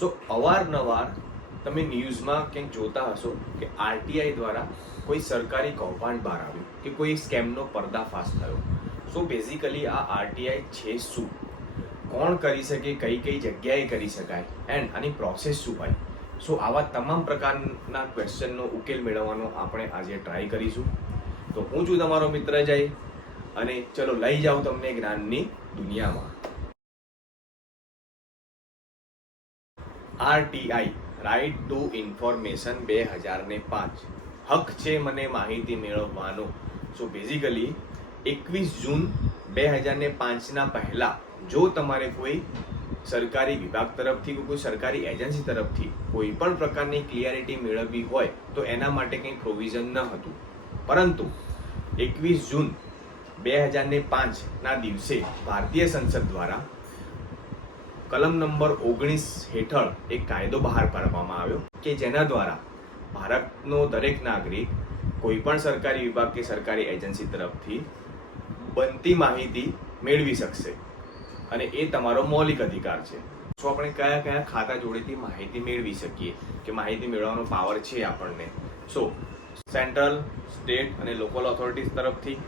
સો અવારનવાર તમે ન્યૂઝમાં ક્યાંક જોતા હશો કે આરટીઆઈ દ્વારા કોઈ સરકારી કૌભાંડ બહાર આવ્યું કે કોઈ સ્કેમનો પર્દાફાશ થયો. સો બેઝિકલી આ આરટીઆઈ છે શું, કોણ કરી શકે, કઈ કઈ જગ્યાએ કરી શકાય એન્ડ આની પ્રોસેસ શું હોય. સો આવા તમામ પ્રકારના ક્વેશ્ચનનો ઉકેલ મેળવવાનો આપણે આજે ટ્રાય કરીશું. તો હું છું તમારો મિત્ર જય, અને ચલો લઈ જાઉં તમને જ્ઞાનની દુનિયામાં. આરટીઆઈ રાઇટ ટુ ઇન્ફોર્મેશન 2005, હક છે મને માહિતી મેળવવાનો. સો બેઝિકલી 21 જૂન 2005ના પહેલા જો તમારે કોઈ સરકારી વિભાગ તરફથી કે કોઈ સરકારી એજન્સી તરફથી કોઈ પણ પ્રકારની ક્લિયરિટી મેળવવી હોય તો એના માટે કંઈ પ્રોવિઝન ન હતું. પરંતુ 21 જૂન 2005ના દિવસે ભારતીય સંસદ દ્વારા કલમ નંબર 19 હેઠળ એક કાયદો બહાર પાડવામાં આવ્યો કે જેના દ્વારા ભારતનો દરેક નાગરિક કોઈ પણ સરકારી વિભાગ કે સરકારી એજન્સી તરફથી બનતી માહિતી મેળવી શકશે અને એ તમારો મૌલિક અધિકાર છે. સો આપણે કયા કયા ખાતા જોડેથી માહિતી મેળવી શકીએ કે માહિતી મેળવવાનો પાવર છે આપણને. સો સેન્ટ્રલ, સ્ટેટ અને લોકલ ઓથોરિટીઝ તરફથી,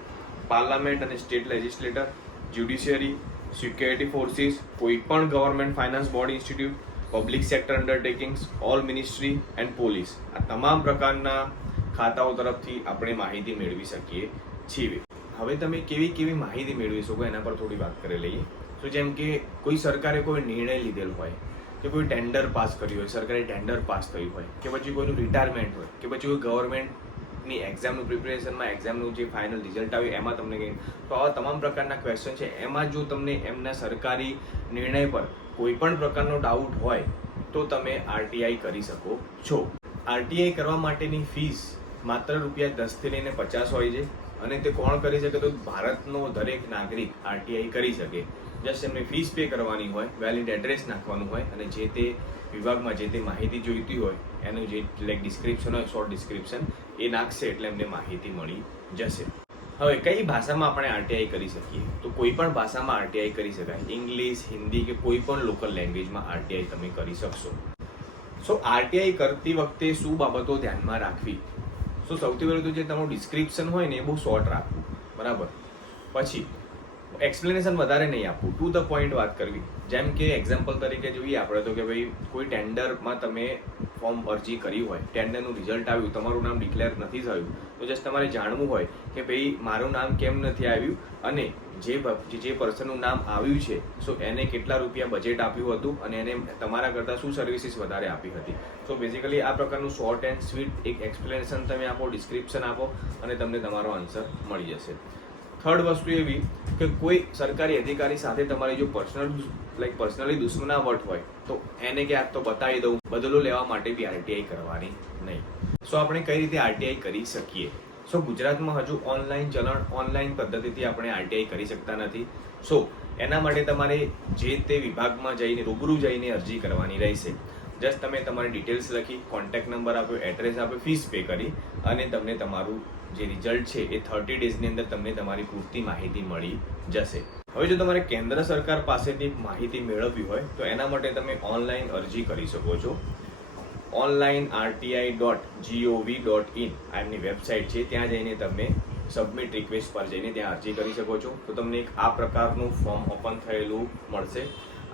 પાર્લામેન્ટ અને state legislator, judiciary, security forces, કોઈ પણ government finance board institute, public sector undertakings, all ministry and police, આ તમામ પ્રકારના ખાતાઓ તરફથી આપણે માહિતી મેળવી શકીએ છીએ. હવે તમે કેવી કેવી માહિતી મેળવી શકો એના પર થોડી વાત કરી લઈએ. તો જેમ કે કોઈ સરકારે કોઈ નિર્ણય લીધેલ હોય કે કોઈ ટેન્ડર પાસ કર્યું હોય, સરકારી ટેન્ડર પાસ થયું હોય, કે પછી કોઈનું રિટાયરમેન્ટ હોય, કે પછી કોઈ ગવર્મેન્ટની એક્ઝામનું પ્રિપેરેશનમાં એક્ઝામનું જે ફાઇનલ રિઝલ્ટ આવ્યું એમાં તમને કંઈ, તો આવા તમામ પ્રકારના ક્વેશ્ચન છે. એમાં જો તમને એમના સરકારી નિર્ણય પર કોઈ પણ પ્રકારનો ડાઉટ હોય તો તમે આરટીઆઈ કરી શકો છો. આરટીઆઈ કરવા માટેની ફીસ માત્ર ₹10 થી લઈને 50 હોય છે અને તે કોણ કરી શકે, તો ભારતનો દરેક નાગરિક આરટીઆઈ કરી શકે. જસ્ટ એમને ફીસ પે કરવાની હોય, વેલિડ એડ્રેસ નાખવાનું હોય અને જે તે વિભાગમાં જે તે માહિતી જોઈતી હોય એનું જે ડિસ્ક્રિપ્શન હોય, શોર્ટ ડિસ્ક્રિપ્શન એ નાખશે એટલે એમને માહિતી મળી જશે. હવે કઈ ભાષામાં આપણે આરટીઆઈ કરી શકીએ, તો કોઈ પણ ભાષામાં આરટીઆઈ કરી શકાય. ઇંગ્લિશ, હિન્દી કે કોઈ પણ લોકલ લેંગ્વેજમાં આરટીઆઈ તમે કરી શકશો. સો આરટીઆઈ કરતી વખતે શું બાબતો ધ્યાનમાં રાખવી? સો સૌથી પહેલું તો જે તમારું ડિસ્ક્રિપ્શન હોય ને એ બહુ શોર્ટ રાખવું, બરાબર. પછી એક્સપ્લેનેશન વધારે નહીં આપવું, ટુ ધ પોઈન્ટ વાત કરવી. જેમ કે એક્ઝામ્પલ તરીકે જોઈએ આપણે તો કે ભાઈ કોઈ ટેન્ડરમાં તમે ફોર્મ અરજી કરી હોય, ટેન્ડરનું રિઝલ્ટ આવ્યું, તમારું નામ ડિક્લેર નથી થયું, તો જસ્ટ તમારે જાણવું હોય કે ભાઈ મારું નામ કેમ નથી આવ્યું અને જે પર્સનનું નામ આવ્યું છે સો એને કેટલા રૂપિયા બજેટ આપ્યું હતું અને એને તમારા કરતાં શું સર્વિસીસ વધારે આપી હતી. સો બેઝિકલી આ પ્રકારનું શોર્ટ એન્ડ સ્વીટ એક એક્સપ્લેનેશન તમે આપો, ડિસ્ક્રિપ્શન આપો અને તમને તમારો આન્સર મળી જશે. થર્ડ વસ્તુ એવી કે કોઈ સરકારી અધિકારી સાથે તમારી જો પર્સનલી દુશ્મનાવટ હોય તો એને ક્યાંક તો બતાવી દઉં, બદલો લેવા માટે બી આરટીઆઈ કરવાની નહીં. સો આપણે કઈ રીતે આરટીઆઈ કરી શકીએ? સો ગુજરાતમાં હજુ ઓનલાઈન ચલણ, ઓનલાઈન પદ્ધતિથી આપણે આરટીઆઈ કરી શકતા નથી. સો એના માટે તમારે જે તે વિભાગમાં જઈને રૂબરૂ જઈને અરજી કરવાની રહેશે. જસ્ટ તમે તમારી ડિટેલ્સ લખી, કોન્ટેક્ટ નંબર આપ્યો, એડ્રેસ આપ્યો, ફીસ પે કરી અને તમને તમારું જે રિઝલ્ટ છે એ 30 ડેઝની અંદર તમને તમારી પૂરતી માહિતી મળી જશે. હવે જો તમારે કેન્દ્ર સરકાર પાસેથી માહિતી મેળવવી હોય તો એના માટે તમે ઓનલાઈન અરજી કરી શકો છો. onlinerti.gov.in આ એમની વેબસાઇટ છે, ત્યાં જઈને તમે સબમિટ રિક્વેસ્ટ પર જઈને ત્યાં અરજી કરી શકો છો. તો તમને એક આ પ્રકારનું ફોર્મ ઓપન થયેલું મળશે.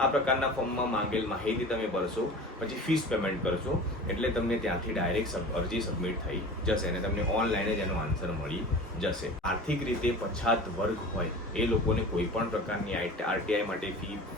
આ પ્રકારના ફોર્મમાં માંગેલ માહિતી તમે ભરશો, પછી ફીસ પેમેન્ટ કરશો એટલે તમને ત્યાંથી ડાયરેક્ટ અરજી સબમિટ થઈ જશે અને તમને ઓનલાઈન જ એનો આન્સર મળી જશે. આર્થિક રીતે પછાત વર્ગ હોય એ લોકોને કોઈ પણ પ્રકારની આરટીઆઈ માટે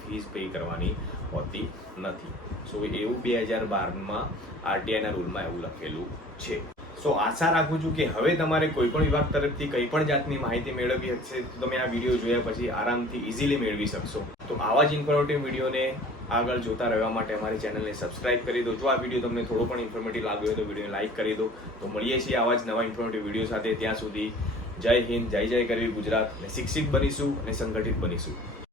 ફીસ પે કરવાની હોતી નથી. સો એવું 2012માં આરટીઆઈના રૂલમાં એવું લખેલું છે. સો આશા રાખું છું કે હવે તમારે કોઈ પણ વિભાગ તરફથી કંઈ પણ જાતની માહિતી મેળવવી હશે તો તમે આ વિડીયો જોયા પછી આરામથી ઇઝીલી મેળવી શકશો. તો આવા જ ઇન્ફોર્મેટિવ વિડીયોને આગળ જોતા રહેવા માટે અમારી ચેનલને સબસ્ક્રાઇબ કરી દો. જો આ વિડીયો તમને થોડો પણ ઇન્ફોર્મેટિવ લાગ્યો હોય તો વિડીયોને લાઇક કરી દો. તો મળીએ છીએ આવા જ નવા ઇન્ફોર્મેટિવ વિડીયો સાથે. ત્યાં સુધી જય હિન્દ, જય જય કરવી ગુજરાત. અને શિક્ષિત બનીશું અને સંગઠિત બનીશું.